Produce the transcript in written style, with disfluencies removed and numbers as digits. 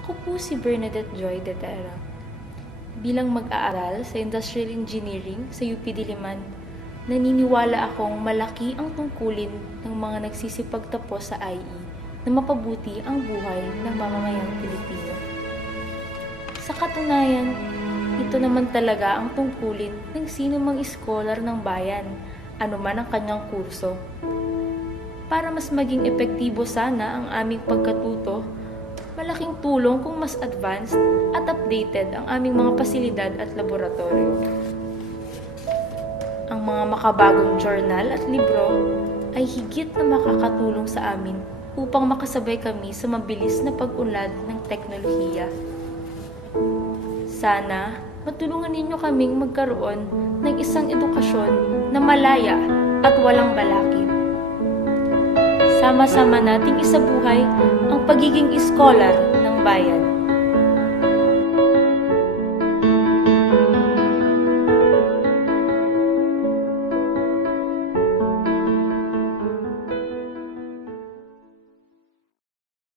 Ako po si Bernadette Joy de Terra. Bilang mag-aaral sa Industrial Engineering sa UP Diliman, naniniwala akong malaki ang tungkulin ng mga nagsisipagtapos sa IE na mapabuti ang buhay ng mamamayang Pilipino. Sa katunayan, ito naman talaga ang tungkulin ng sino mang iskolar ng bayan, anuman ang kanyang kurso. Para mas maging epektibo sana ang aming pagkatuto, malaking tulong kung mas advanced at updated ang aming mga pasilidad at laboratorio. Ang mga makabagong journal at libro ay higit na makakatulong sa amin upang makasabay kami sa mabilis na pag-unlad ng teknolohiya. Sana matulungan ninyo kaming magkaroon ng isang edukasyon na malaya at walang balakid. Sama-sama nating isabuhay ang pagiging iskolar ng bayan.